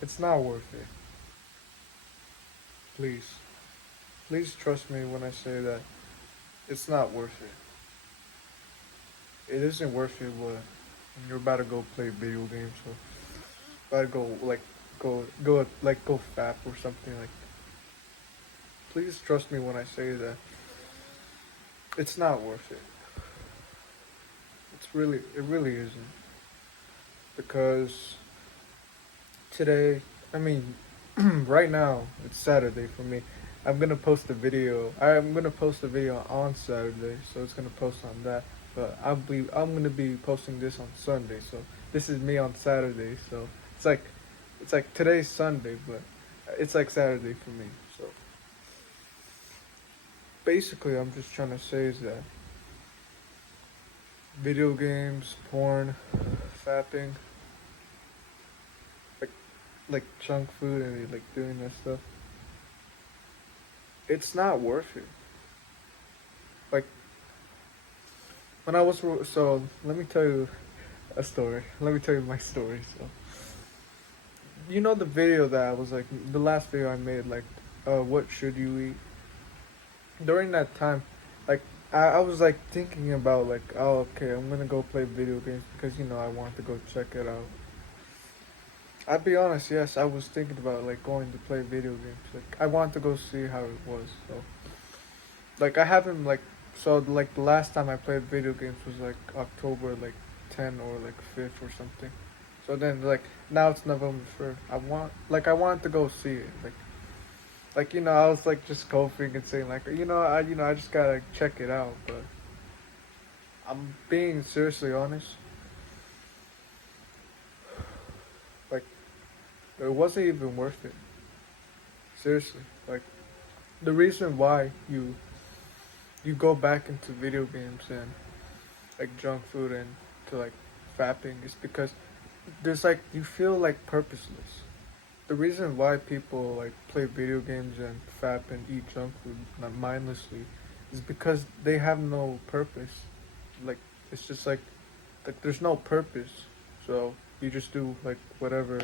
It's not worth it. Please. Please trust me when I say that it's not worth it. It isn't worth it when you're about to go play video games or about to go fap or something like. Please trust me when I say that it's not worth it. It really isn't because today, I mean, right now it's Saturday for me. I'm gonna post a video on Saturday, so it's gonna post on that. But I'm gonna be posting this on Sunday, so this is me on Saturday. So it's like it's like today's Sunday, but it's like Saturday for me. So basically, I'm just trying to say is that video games, porn, fapping, like like junk food and like doing that stuff, it's not worth it. Like when I was so let me tell you a story. Let me tell you my story. So you know the video that I was like the last video I made like what should you eat? During that time, like I was like thinking about like oh okay I'm gonna go play video games because I want to go check it out. I'd be honest, yes, I was thinking about like going to play video games. Like I want to go see how it was. So like I haven't like so like the last time I played video games was like October like 10 or like 5th or something. So then like now it's November 3rd. I wanted to go see it. Like I was like just coughing and saying like I just gotta check it out, but I'm being seriously honest. Like it wasn't even worth it. Seriously. Like the reason why you go back into video games and like junk food and to like fapping is because there's like you feel like purposeless. The reason why people like play video games and fap and eat junk food not mindlessly is because they have no purpose. Like it's just like there's no purpose. So you just do like whatever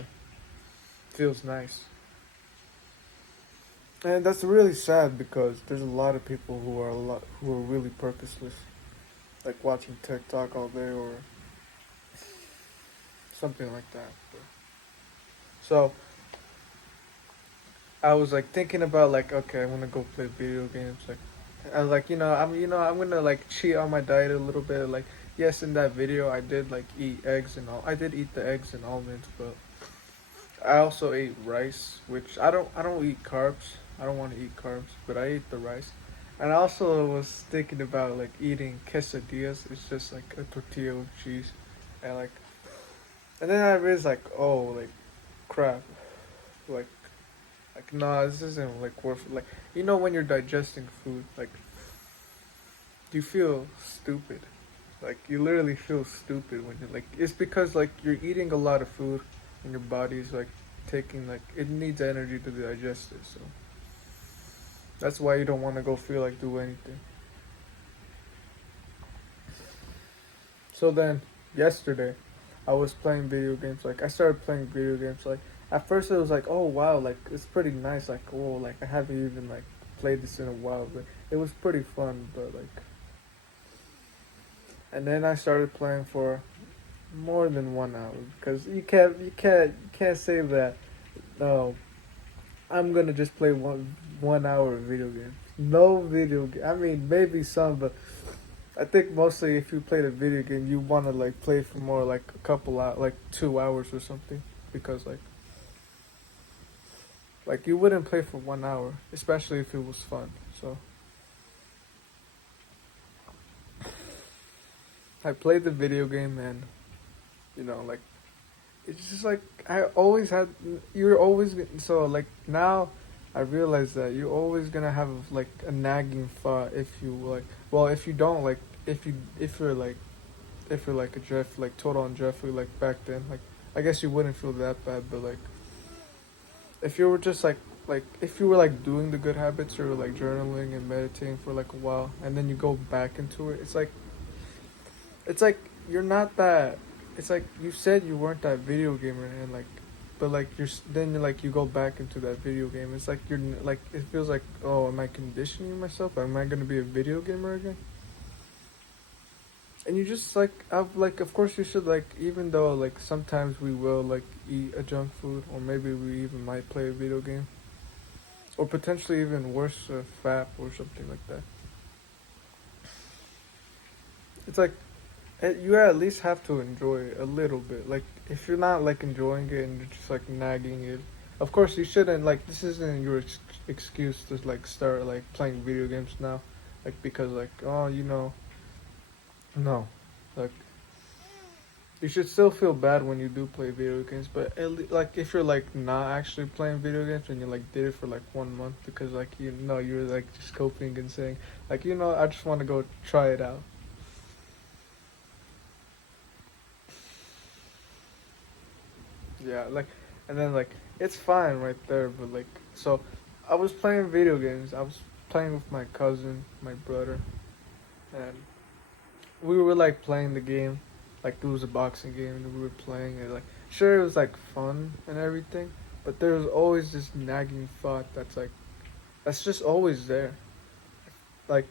feels nice. And that's really sad because there's a lot of people who are really purposeless, like watching TikTok all day or something like that. So I was like thinking about like okay, I'm gonna go play video games. Like I was like I'm gonna like cheat on my diet a little bit. Like yes, in that video I did like eat eggs and all. I did eat the eggs and almonds, but I also ate rice, which I don't eat carbs. I don't want to eat carbs, but I ate the rice. And I also was thinking about like eating quesadillas. It's just like a tortilla with cheese, and like, and then I realized like, oh, like, crap, like, nah, this isn't like worth it. Like, when you're digesting food, like, you feel stupid. Like, you literally feel stupid when you're like, it's because like you're eating a lot of food, and your body's like taking like it needs energy to digest it. So that's why you don't want to go feel like do anything. So then yesterday, I was playing video games. Like I started playing video games. Like at first it was like, oh wow, like it's pretty nice. Like oh, like I haven't even like played this in a while, but it was pretty fun. But like, and then I started playing for more than 1 hour because you can't say that. No, I'm gonna just play one hour of video game. No video game. I mean, maybe some, but I think mostly if you play the video game, you want to like play for more like a couple hours, like 2 hours or something, because like you wouldn't play for 1 hour, especially if it was fun. So I played the video game and like it's just like I always had. You're always so like now. I realize that you're always gonna have like a nagging thought if you like. Well, if you don't like, if you're like a Jeff, like total on Jeffrey, like back then, like I guess you wouldn't feel that bad, but like if you were just like if you were like doing the good habits or like journaling and meditating for like a while, and then you go back into it, it's like you're not that. It's like you said you weren't that video gamer, and like but like then like you go back into that video game. It's like like it feels like, oh, am I conditioning myself? Am I gonna be a video gamer again? And you just like I've like of course you should, like, even though like sometimes we will like eat a junk food, or maybe we even might play a video game, or potentially even worse, fap or something like that. It's like you at least have to enjoy it a little bit. Like if you're not like enjoying it and you're just like nagging it, of course you shouldn't. Like this isn't your excuse to like start like playing video games now, like because like, oh, no, like you should still feel bad when you do play video games. But like if you're like not actually playing video games and you like did it for like 1 month because like you're like just coping and saying like, I just want to go try it out. Yeah, like, and then like it's fine right there, but like, so I was playing video games. I was playing with my cousin, my brother, and we were like playing the game, like it was a boxing game, and we were playing it. Like, sure, it was like fun and everything, but there was always this nagging thought that's just always there. Like,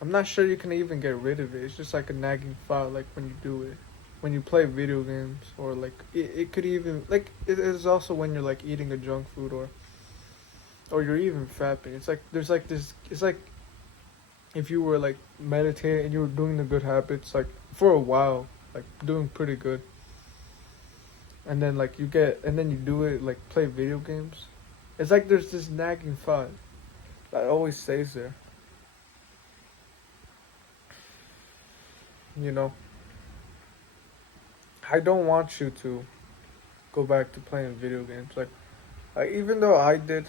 I'm not sure you can even get rid of it. It's just like a nagging thought, like when you do it, when you play video games, or like it could even like it is also when you're like eating a junk food, or you're even fapping. It's like there's like this. It's like if you were like meditating and you were doing the good habits like for a while, like doing pretty good, and then like and then you do it like play video games. It's like there's this nagging thought that always stays there. You know, I don't want you to go back to playing video games. Like, even though I did,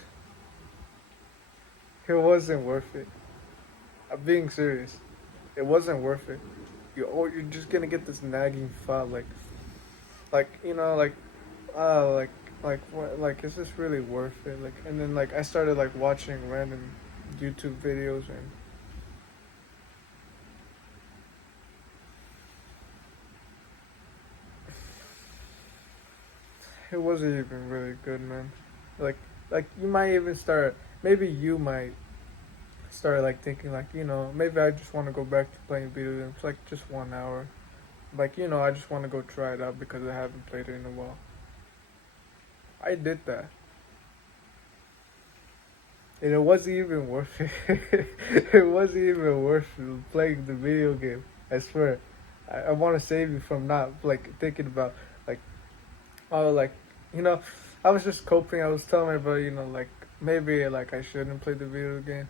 it wasn't worth it. I'm being serious. It wasn't worth it. You're just gonna get this nagging thought, like like what, like, is this really worth it? Like, and then like I started like watching random YouTube videos, and it wasn't even really good, man. Like, you might even start. Maybe you might start like thinking like, maybe I just want to go back to playing video games like just 1 hour. Like, I just want to go try it out because I haven't played it in a while. I did that. And it wasn't even worth it. It wasn't even worth playing the video game. I swear. I want to save you from not like thinking about like, oh, like, you know, I was just coping. I was telling my brother, like maybe like I shouldn't play the video game.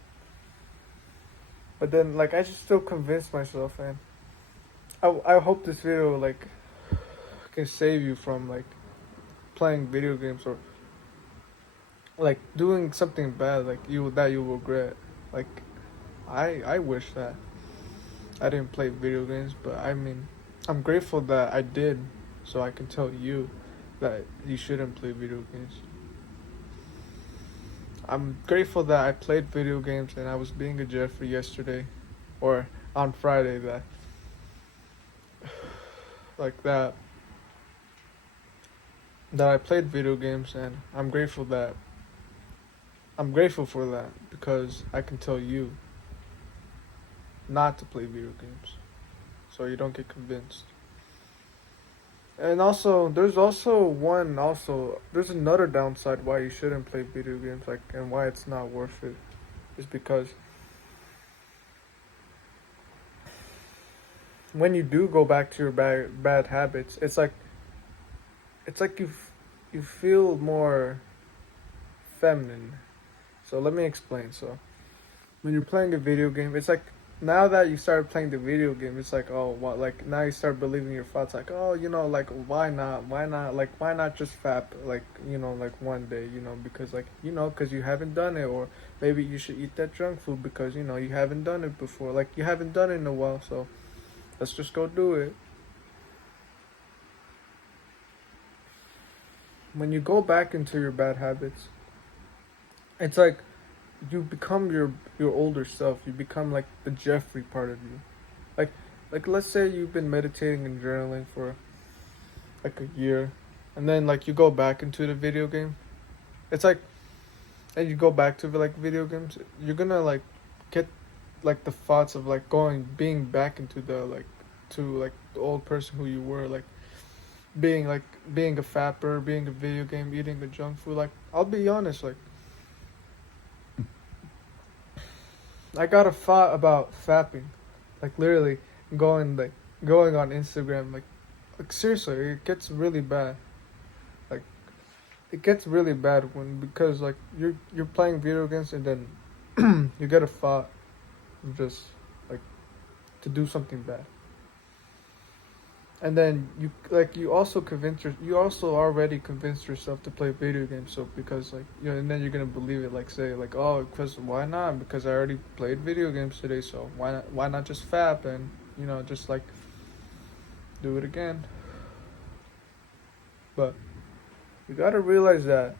But then like I just still convinced myself, and I hope this video like can save you from like playing video games, or like doing something bad like you regret. Like I wish that I didn't play video games, but I mean I'm grateful that I did, so I can tell you that you shouldn't play video games. I'm grateful that I played video games and I was being a Jeffrey yesterday, or on Friday, like that I played video games, and I'm grateful for that because I can tell you not to play video games, so you don't get convinced. And also, there's another downside why you shouldn't play video games, like, and why it's not worth it, is because when you do go back to your bad habits, it's like you feel more feminine. So let me explain. So when you're playing a video game, it's like now that you started playing the video game, it's like, oh, what, like now you start believing your thoughts, like, oh, like why not just fap, like, like one day, because like, because you haven't done it, or maybe you should eat that junk food because you haven't done it before, like you haven't done it in a while, so let's just go do it. When you go back into your bad habits, it's like you become your older self. You become like the Jeffrey part of you. Like let's say you've been meditating and journaling for like a year, and then like you go back into the video game. It's like, and you go back to like video games, you're gonna like get like the thoughts of like being back into the like to like the old person who you were, like being a fapper, being a video game, eating the junk food. Like I'll be honest, like I got a thought about fapping, like literally going like going on Instagram, like seriously, it gets really bad. Like it gets really bad when because like you're playing video games and then you get a thought of just like to do something bad. And then you also you also already convinced yourself to play video games, so because like and then you're gonna believe it, like say like, oh, because why not, because I already played video games today, so why not just fap and just like do it again. But you gotta realize that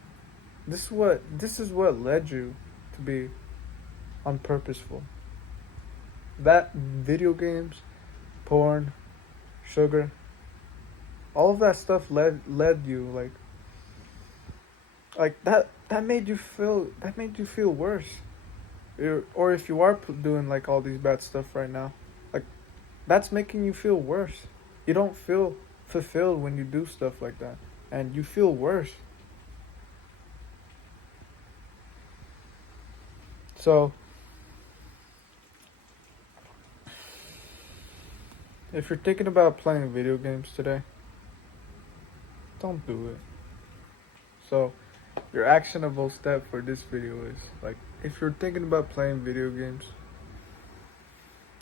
this is what led you to be unpurposeful. That video games, porn, sugar, all of that stuff led you like that made you feel worse. Or if you are doing like all these bad stuff right now, like that's making you feel worse. You don't feel fulfilled when you do stuff like that, and you feel worse. So if you're thinking about playing video games today, don't do it. So your actionable step for this video is like, if you're thinking about playing video games,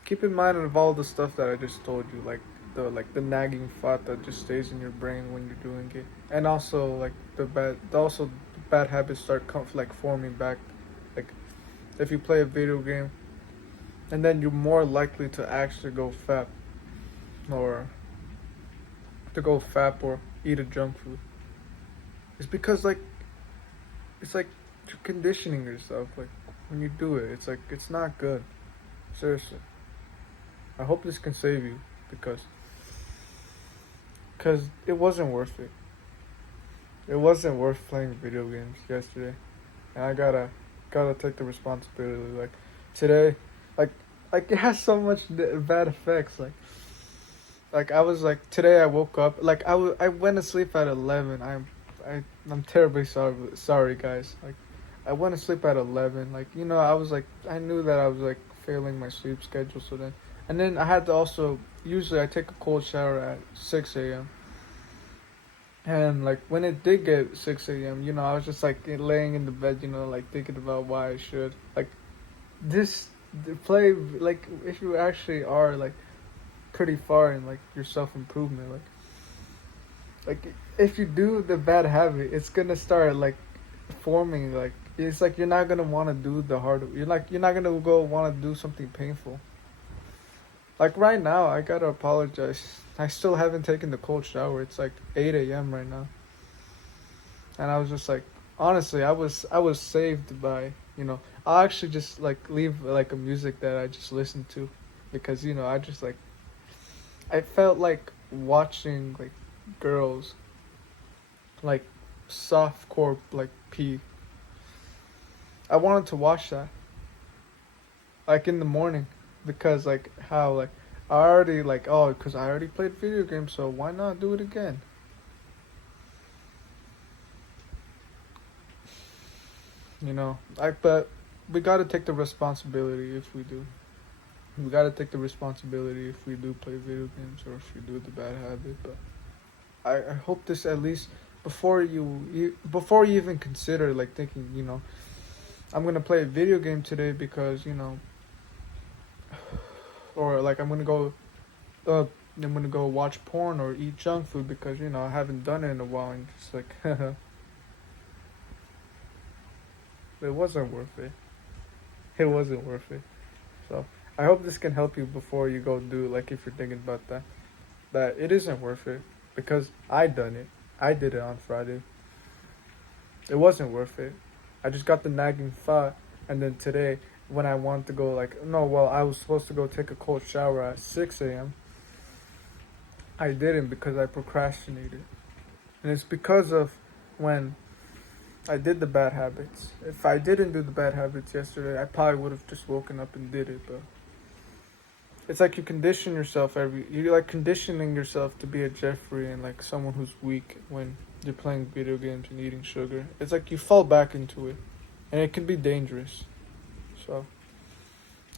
keep in mind of all the stuff that I just told you, like the nagging thought that just stays in your brain when you're doing it, and also like the bad habits start like forming back. Like if you play a video game, and then you're more likely to actually go fat, or or eat a junk food. It's because like it's like you're conditioning yourself. Like when you do it, it's like it's not good. Seriously, I hope this can save you because it wasn't worth it. It wasn't worth playing video games yesterday, and I gotta take the responsibility. Like today, like like it has so much bad effects. Like I was like today I woke up like I went to sleep at 11. I'm terribly sorry guys. Like I went to sleep at 11. Like I was like I knew that I was like failing my sleep schedule. So then and then I had to also, usually I take a cold shower at 6 a.m. And like when it did get 6 a.m., I was just like laying in the bed, like thinking about why I should like this play, like if you actually are like pretty far in like your self improvement, like if you do the bad habit, it's gonna start like forming. Like it's like you're not gonna want to do the hard. You're not gonna go want to do something painful. Like right now, I gotta apologize. I still haven't taken the cold shower. It's like 8 a.m. right now, and I was just like, honestly, I was saved by I'll actually just like leave like a music that I just listened to, because I just like I felt like watching like girls like softcore like pee. I wanted to watch that like in the morning, because like how like I already like, oh, because I already played video games, so why not do it again? But we gotta take the responsibility if we do. We gotta take the responsibility if we do play video games or if we do the bad habit. But I hope this at least before you even consider like thinking, I'm gonna play a video game today because or like uh, I'm gonna go watch porn or eat junk food because I haven't done it in a while, and just like it wasn't worth it. It wasn't worth it. So I hope this can help you before you go do, like if you're thinking about that it isn't worth it, because I done it. I did it on Friday. It wasn't worth it. I just got the nagging thought, and then today when I wanted to go like, no, well, I was supposed to go take a cold shower at 6 a.m. I didn't because I procrastinated. And it's because of when I did the bad habits. If I didn't do the bad habits yesterday, I probably would have just woken up and did it. But it's like you condition yourself you're like conditioning yourself to be a Jeffrey and like someone who's weak when you're playing video games and eating sugar. It's like you fall back into it, and it can be dangerous. So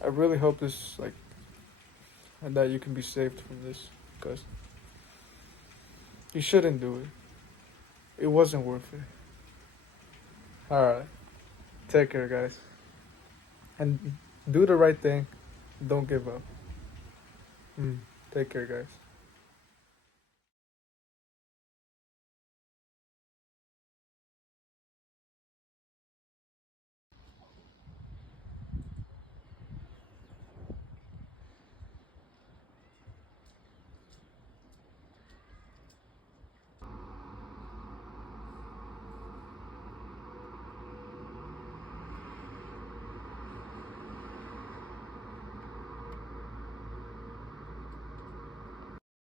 I really hope this like and that you can be saved from this because you shouldn't do it. It wasn't worth it. All right, take care, guys, and do the right thing. Don't give up. Take care, guys.